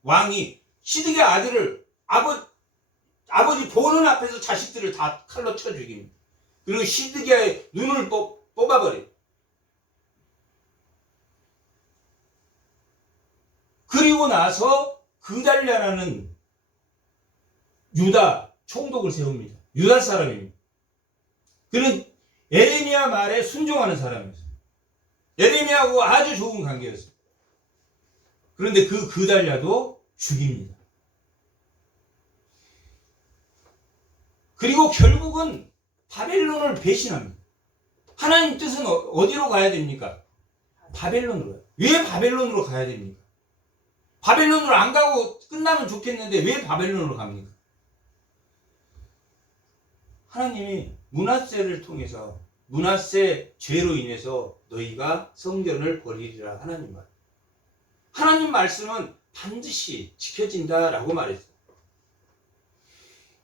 왕이 시드기야 아들을 아버지 보는 앞에서 자식들을 다 칼로 쳐 죽입니다. 그리고 시드기야의 눈을 뽑아버려요. 그리고 나서 그달랴라는 유다 총독을 세웁니다. 유다 사람입니다. 그는 에레미야 말에 순종하는 사람이었어요. 에레미야하고 아주 좋은 관계였어요. 그런데 그달랴도 죽입니다. 그리고 결국은 바벨론을 배신합니다. 하나님 뜻은 어디로 가야 됩니까? 바벨론으로 가요. 왜 바벨론으로 가야 됩니까? 바벨론으로 안 가고 끝나면 좋겠는데 왜 바벨론으로 갑니까? 하나님이 므낫세를 통해서 므낫세 죄로 인해서 너희가 성전을 버리리라 하나님 말. 하나님 말씀은 반드시 지켜진다라고 말했어요.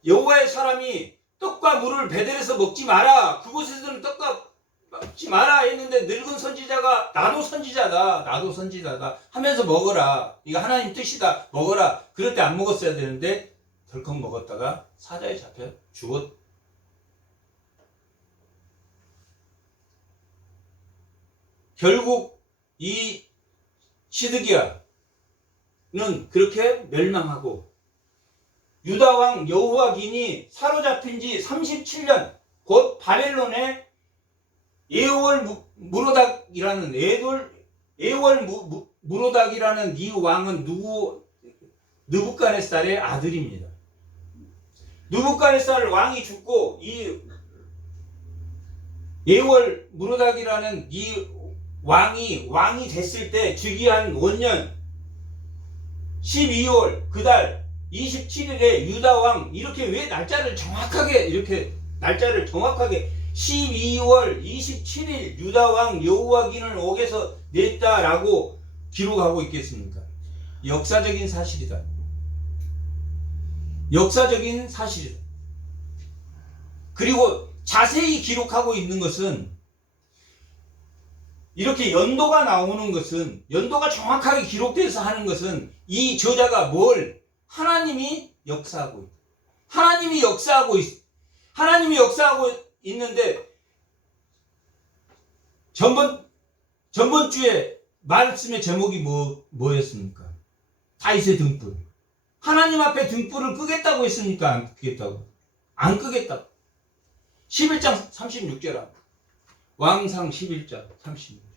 여호와의 사람이 떡과 물을 베델에서 먹지 마라. 그곳에서는 떡과 먹지 마라 했는데 늙은 선지자가 나도 선지자다 하면서 먹어라. 이거 하나님 뜻이다. 먹어라. 그럴 때 안 먹었어야 되는데 덜컥 먹었다가 사자에 잡혀 죽었. 결국 이 시드기야는 그렇게 멸망하고 유다왕 여호와긴이 사로잡힌 지 37년 곧 바벨론의 에월 무로닥이라는 무로닥이라는 이 왕은 느부갓네살의 아들입니다. 느부갓네살 왕이 죽고 이 에월 무로닥이라는 이 왕이 됐을 때 즉위한 원년 12월 그달 27일에 유다왕 이렇게 왜 날짜를 정확하게 12월 27일 유다왕 여호와긴을 옥에서 냈다라고 기록하고 있겠습니까? 역사적인 사실이다. 역사적인 사실이다. 그리고 자세히 기록하고 있는 것은 이렇게 연도가 나오는 것은 연도가 정확하게 기록돼서 하는 것은 이 저자가 뭘 하나님이 역사하고 있다. 하나님이 역사하고 있는데 전번 주에 말씀의 제목이 뭐였습니까? 다윗의 등불. 하나님 앞에 등불을 끄겠다고 했습니까? 안 끄겠다고? 안 끄겠다고. 11장 36절 왕상 11장 36절.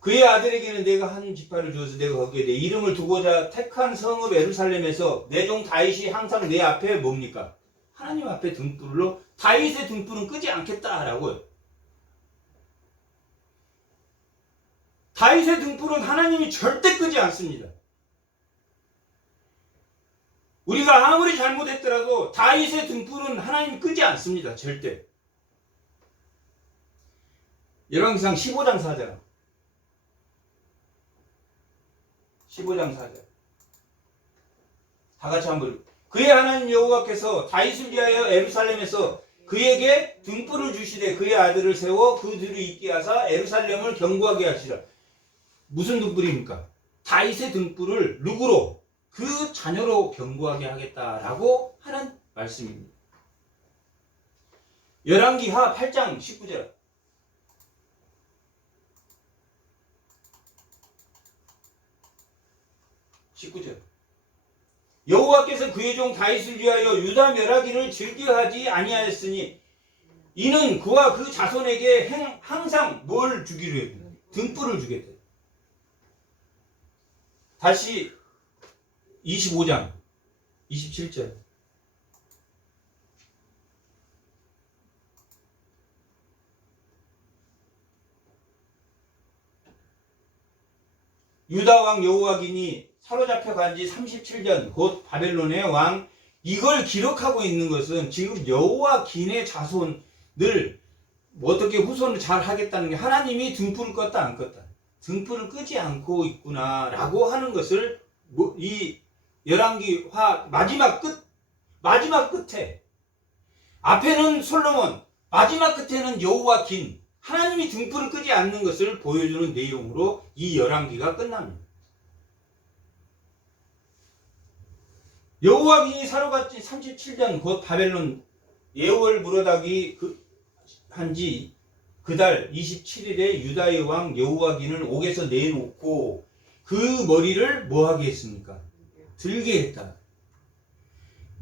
그의 아들에게는 내가 한 지파를 주어서 내가 거기에 내 이름을 두고자 택한 성읍 예루살렘에서 내 종 다윗이 항상 내 앞에 뭡니까? 하나님 앞에 등불로 다윗의 등불은 끄지 않겠다라고요. 다윗의 등불은 하나님이 절대 끄지 않습니다. 우리가 아무리 잘못했더라도 다윗의 등불은 하나님이 끄지 않습니다. 절대. 열왕기상 15장 4절. 15장 4절. 다 같이 한번. 그의 하나님 여호와께서 다윗을 위하여 예루살렘에서 그에게 등불을 주시되 그의 아들을 세워 그 뒤로 있게 하사 예루살렘을 견고하게 하시라. 무슨 등불입니까? 다윗의 등불을 누구로? 그 자녀로 견고하게 하겠다라고 하는 말씀입니다. 열왕기하 8장 19절. 여호와께서 그의 종 다윗을 위하여 유다 멸하기를 즐겨하지 아니하였으니 이는 그와 그 자손에게 항상 뭘 주기로 했다. 등불을 주겠다. 다시 25장 27절. 유다 왕 여호와긴이 사로잡혀 간 지 37년 곧 바벨론의 왕. 이걸 기록하고 있는 것은 지금 여호와긴의 자손들 어떻게 후손을 잘 하겠다는 게 하나님이 등불을 껐다 안 껐다. 등불을 끄지 않고 있구나라고 하는 것을 이 열왕기화 마지막 끝에 앞에는 솔로몬, 마지막 끝에는 여호와긴, 하나님이 등불을 끄지 않는 것을 보여주는 내용으로 이 열왕기가 끝납니다. 여호와긴이 사로잡힌 37년 곧 바벨론 예월 무로닥이 한지 그달 27일에 유다의 왕 여호와긴을 옥에서 내놓고 그 머리를 뭐하게 했습니까? 들게 했다.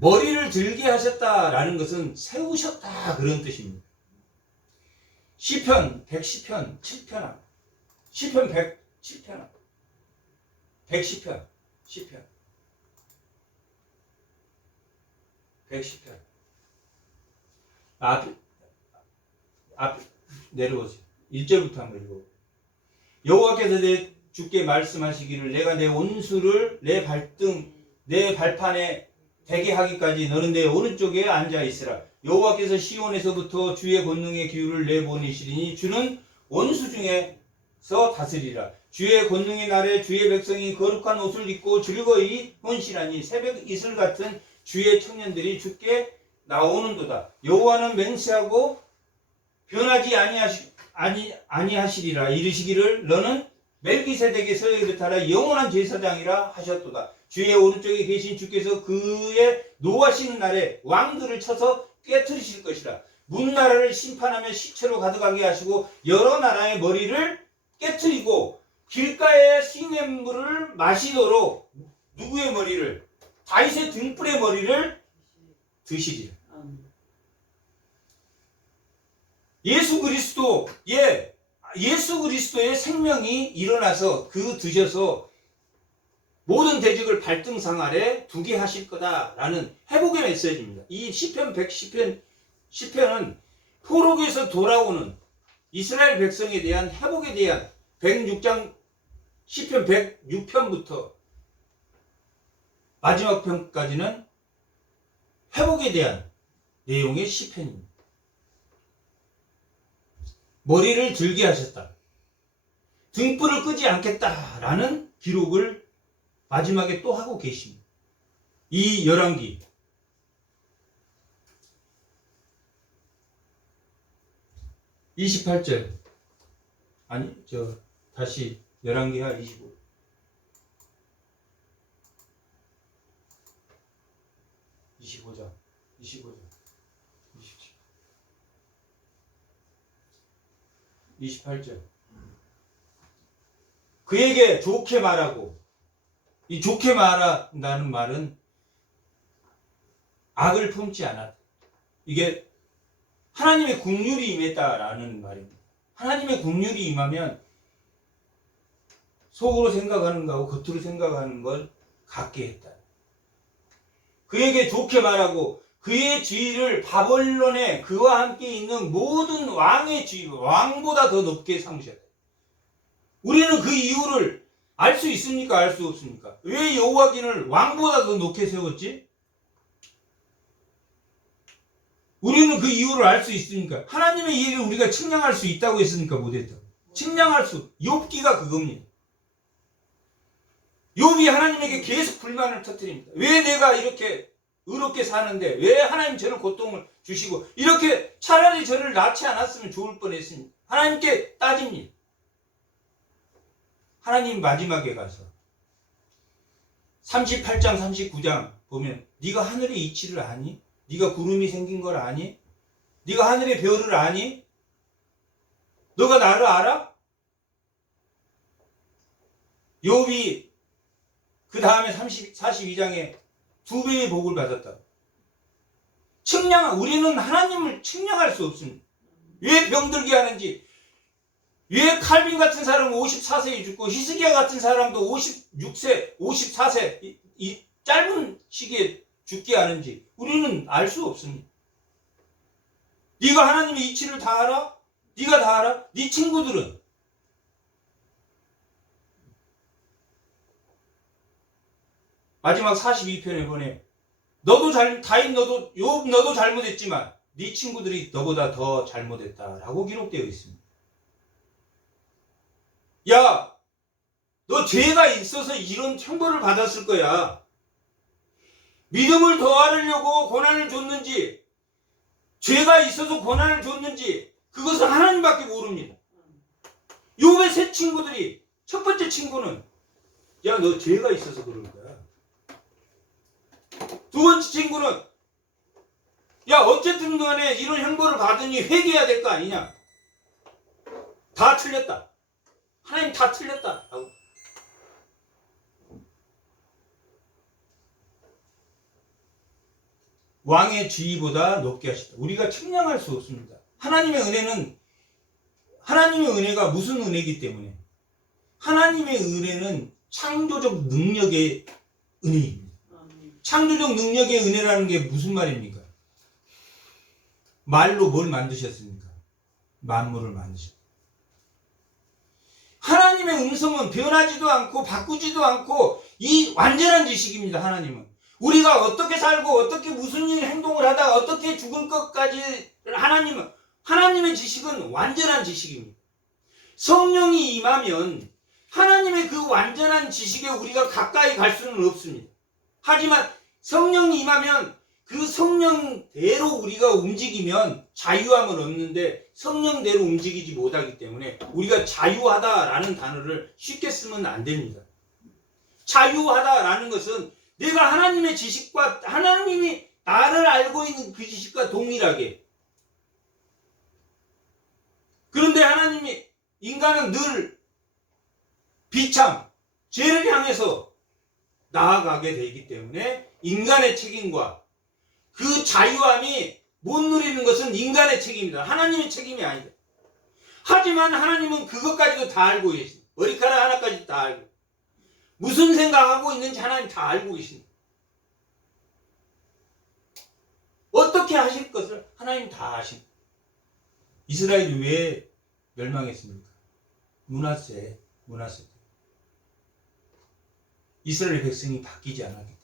머리를 들게 하셨다라는 것은 세우셨다 그런 뜻입니다. 시편 110편 7편 시편 107편 110편 시편 110편 앞 내려오세요. 1절부터 한번 읽어. 여호와께서 주께 말씀하시기를 내가 내 온수를 내 발등 내 발판에 대게 하기까지 너는 내 오른쪽에 앉아 있으라. 여호와께서 시온에서부터 주의 권능의 기후를 내보내시리니 주는 원수 중에서 다스리라. 주의 권능의 날에 주의 백성이 거룩한 옷을 입고 즐거이 헌신하니 새벽 이슬 같은 주의 청년들이 주께 나오는도다. 여호와는 맹세하고 변하지 아니하시리라. 이르시기를 너는 멜기세덱에서 이르타라 영원한 제사장이라 하셨도다. 주의 오른쪽에 계신 주께서 그의 노하시는 날에 왕들을 쳐서 깨트리실 것이라. 문나라를 심판하며 시체로 가득하게 하시고 여러 나라의 머리를 깨트리고 길가의 시냇물을 마시도록 누구의 머리를? 다윗의 등불의 머리를 드시리라. 예수 그리스도의 생명이 일어나서 그 드셔서 모든 대적을 발등상 아래 두게 하실 거다라는 회복의 메시지입니다. 이 시편은 포로기에서 돌아오는 이스라엘 백성에 대한 회복에 대한 106장 시편 106편부터 마지막 편까지는 회복에 대한 내용의 시편입니다. 머리를 들게 하셨다. 등불을 끄지 않겠다라는 기록을 마지막에 또 하고 계십니다. 이 열왕기 28절 다시 열왕기하 25 25장 28절 그에게 좋게 말하고, 이 좋게 말한다는 말은 악을 품지 않았다. 이게 하나님의 긍휼이 임했다라는 말입니다. 하나님의 긍휼이 임하면 속으로 생각하는 거하고 겉으로 생각하는 걸 같게 했다. 그에게 좋게 말하고 그의 지위를 바벨론에 그와 함께 있는 모든 왕의 지위, 왕보다 더 높게 삼으셨다. 우리는 그 이유를 알 수 있습니까? 알 수 없습니까? 왜 여호와긴을 왕보다 더 높게 세웠지? 우리는 그 이유를 알 수 있습니까? 하나님의 일을 우리가 측량할 수 있다고 했으니까 못했다. 측량할 수, 욥기가 그겁니다. 욥이 하나님에게 계속 불만을 터뜨립니다. 왜 내가 이렇게 의롭게 사는데 왜 하나님 저를 고통을 주시고 이렇게 차라리 저를 낳지 않았으면 좋을 뻔했습니다. 하나님께 따집니다. 하나님 마지막에 가서 38장 39장 보면 네가 하늘의 이치를 아니? 네가 구름이 생긴 걸 아니? 네가 하늘의 별을 아니? 너가 나를 알아? 욥이 그 다음에 42장에 2배의 복을 받았다. 우리는 하나님을 측량할 수 없습니다. 왜 병들게 하는지, 왜 칼빈 같은 사람은 54세에 죽고 히스기야 같은 사람도 56세, 54세 이 짧은 시기에 죽게 하는지 우리는 알 수 없습니다. 네가 하나님의 이치를 다 알아? 네가 다 알아? 네 친구들은? 마지막 42편에 보내 다윗 욥 너도 잘못했지만 네 친구들이 너보다 더 잘못했다라고 기록되어 있습니다. 야, 너 죄가 있어서 이런 형벌을 받았을 거야. 믿음을 더하려고 고난을 줬는지, 죄가 있어서 고난을 줬는지 그것은 하나님밖에 모릅니다. 욥의 세 친구들이, 첫 번째 친구는 야, 너 죄가 있어서 그럴 거야. 두 번째 친구는 야, 어쨌든 간에 이런 형벌을 받으니 회개해야 될 거 아니냐. 다 틀렸다. 하나님 다 틀렸다. 하고. 왕의 지위보다 높게 하시다. 우리가 측량할 수 없습니다. 하나님의 은혜가 무슨 은혜이기 때문에 하나님의 은혜는 창조적 능력의 은혜입니다. 창조적 능력의 은혜라는 게 무슨 말입니까? 말로 뭘 만드셨습니까? 만물을 만드셨습니다. 하나님의 음성은 변하지도 않고 바꾸지도 않고 이 완전한 지식입니다. 하나님은 우리가 어떻게 살고 어떻게 무슨 일 행동을 하다가 어떻게 죽을 것까지 하나님의 지식은 완전한 지식입니다. 성령이 임하면 하나님의 그 완전한 지식에 우리가 가까이 갈 수는 없습니다. 하지만 성령이 임하면 그 성령대로 우리가 움직이면 자유함은 없는데 성령대로 움직이지 못하기 때문에 우리가 자유하다라는 단어를 쉽게 쓰면 안 됩니다. 자유하다라는 것은 내가 하나님의 지식과 하나님이 나를 알고 있는 그 지식과 동일하게, 그런데 하나님이 인간은 늘 비참 죄를 향해서 나아가게 되기 때문에 인간의 책임과 그 자유함이 못 누리는 것은 인간의 책임이다. 하나님의 책임이 아니다. 하지만 하나님은 그것까지도 다 알고 계십니다. 머리카락 하나까지 다 알고, 무슨 생각하고 있는지 하나님 다 알고 계십니다. 어떻게 하실 것을 하나님 다 아십니다. 이스라엘이 왜 멸망했습니까? 므낫세 때 이스라엘 백성이 바뀌지 않았기 때문에.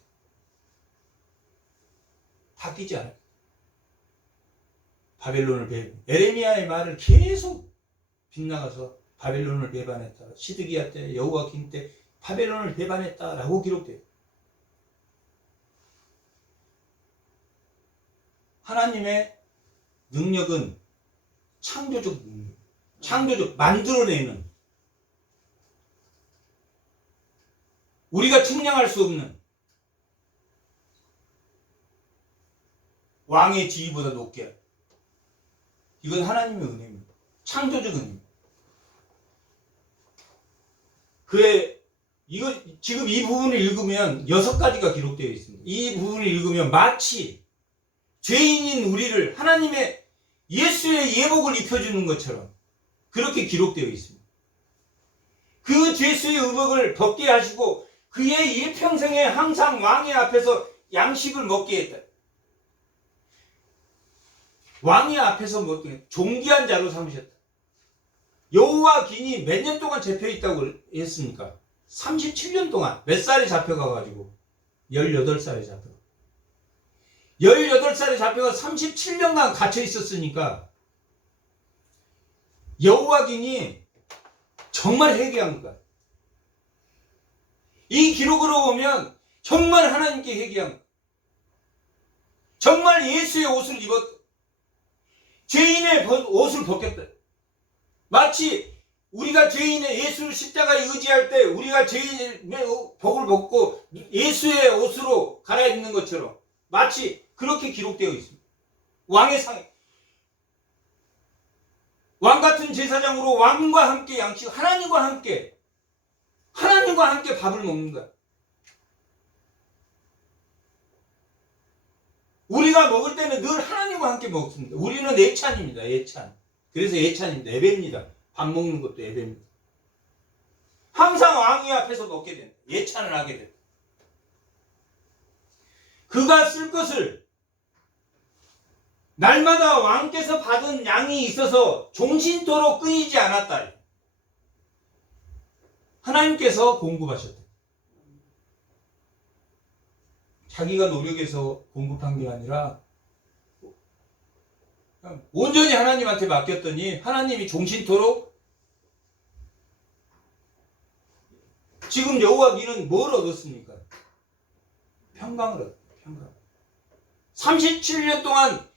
바뀌지 않았기 때문에. 바벨론을 배반, 에레미야의 말을 계속 빗나가서 바벨론을 배반했다. 시드기야 때, 여호와kim 때 바벨론을 배반했다라고 기록돼요. 하나님의 능력은 창조적 능력, 창조적, 만들어내는, 우리가 측량할 수 없는 왕의 지위보다 높게 하는, 이건 하나님의 은혜입니다. 창조적 은혜입니다. 지금 이 부분을 읽으면 6가지가 기록되어 있습니다. 이 부분을 읽으면 마치 죄인인 우리를 하나님의 예수의 예복을 입혀주는 것처럼 그렇게 기록되어 있습니다. 그 죄수의 의복을 벗게 하시고 그의 일평생에 항상 왕의 앞에서 양식을 먹게 했다. 왕의 앞에서 먹게, 존귀한 자로 삼으셨다. 여호와긴이 몇 년 동안 잡혀있다고 했습니까? 37년 동안. 몇 살에 잡혀가가지고 18살에 잡혀. 18살에 잡혀가 37년간 갇혀 있었으니까 여호와긴이 정말 회개한 거야. 이 기록으로 보면 정말 하나님께 회개한 거야. 정말 예수의 옷을 입었다. 죄인의 옷을 벗겼다. 마치 우리가 죄인의 예수를 십자가에 의지할 때 우리가 죄인의 복을 벗고 예수의 옷으로 갈아입는 것처럼 마치 그렇게 기록되어 있습니다. 왕의 상에, 왕 같은 제사장으로 왕과 함께 양식, 하나님과 함께 밥을 먹는 거야. 우리가 먹을 때는 늘 하나님과 함께 먹습니다. 우리는 예찬입니다. 예찬. 그래서 예찬입니다. 예배입니다. 밥 먹는 것도 예배입니다. 항상 왕의 앞에서 먹게 된다. 예찬을 하게 된다. 그가 쓸 것을 날마다 왕께서 받은 양이 있어서 종신토록 끊이지 않았다. 하나님께서 공급하셨다. 자기가 노력해서 공급한 게 아니라 온전히 하나님한테 맡겼더니 하나님이 종신토록. 지금 여호와기는 뭘 얻었습니까? 평강을 얻었다. 평강. 37년 동안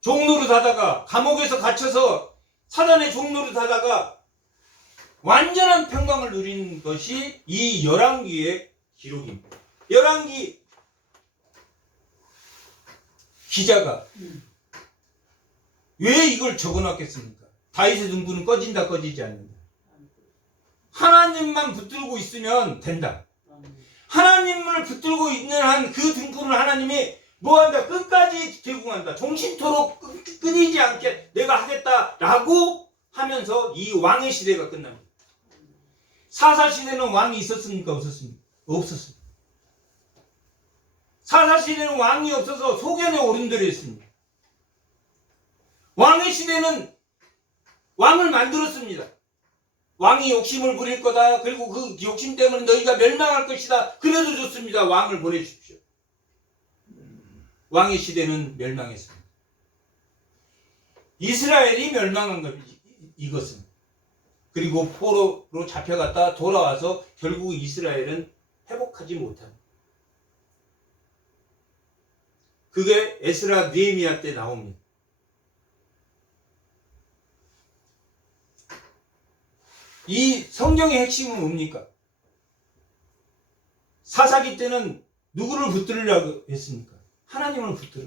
종노릇 하다가 감옥에서 갇혀서 사단의 종노릇 하다가 완전한 평강을 누린 것이 이 열왕기의 기록입니다. 열왕기 기자가 왜 이걸 적어놨겠습니까? 다윗의 등불은 꺼진다 꺼지지 않는다. 하나님만 붙들고 있으면 된다. 하나님을 붙들고 있는 한 그 등불을 하나님이 뭐한다? 끝까지 제공한다. 종신토록 끊이지 않게 내가 하겠다라고 하면서 이 왕의 시대가 끝납니다. 사사시대는 왕이 있었습니까? 없었습니까? 없었습니다. 사사시대는 왕이 없어서 소견의 어른들이 있습니다. 왕의 시대는 왕을 만들었습니다. 왕이 욕심을 부릴 거다. 그리고 그 욕심 때문에 너희가 멸망할 것이다. 그래도 좋습니다. 왕을 보내주십시오. 왕의 시대는 멸망했습니다. 이스라엘이 멸망한 겁니다. 이것은. 그리고 포로로 잡혀갔다 돌아와서 결국 이스라엘은 회복하지 못합니다. 그게 에스라 느헤미야 때 나옵니다. 이 성경의 핵심은 뭡니까? 사사기 때는 누구를 붙들으려고 했습니까? 하나님을 붙들어.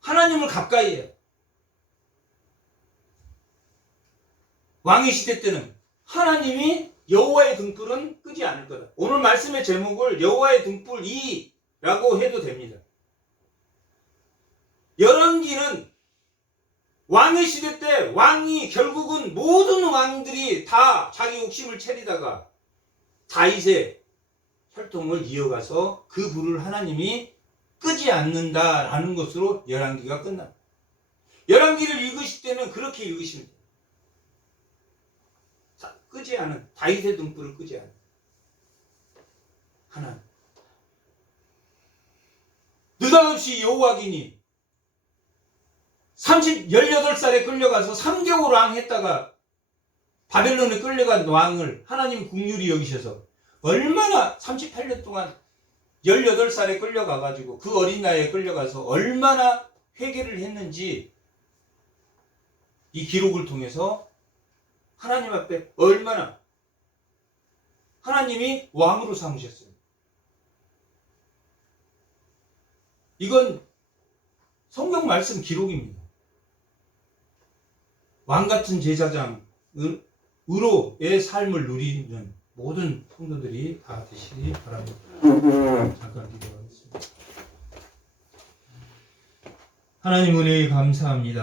하나님을 가까이 해요. 왕의 시대 때는 하나님이 여호와의 등불은 끄지 않을 거다. 오늘 말씀의 제목을 여호와의 등불 2라고 해도 됩니다. 열왕기는 왕의 시대 때 왕이 결국은 모든 왕들이 다 자기 욕심을 차리다가 다윗의 혈통을 이어가서 그 불을 하나님이 끄지 않는다라는 것으로 열왕기가 끝납니다. 열왕기를 읽으실 때는 그렇게 읽으시면 돼요. 끄지 않은, 다윗의 등불을 끄지 않은 하나님. 느닷없이 여호와긴이 18살에 끌려가서 3개월 왕 했다가 바벨론에 끌려간 왕을 하나님 긍휼히 여기셔서 얼마나 38년 동안 18살에 끌려가가지고 그 어린 나이에 끌려가서 얼마나 회개를 했는지 이 기록을 통해서 하나님 앞에 얼마나 하나님이 왕으로 삼으셨어요. 이건 성경 말씀 기록입니다. 왕 같은 제사장으로의 삶을 누리는 모든 성도들이 다 되시기 바랍니다. 잠깐 기도하겠습니다. 하나님 은혜에 감사합니다.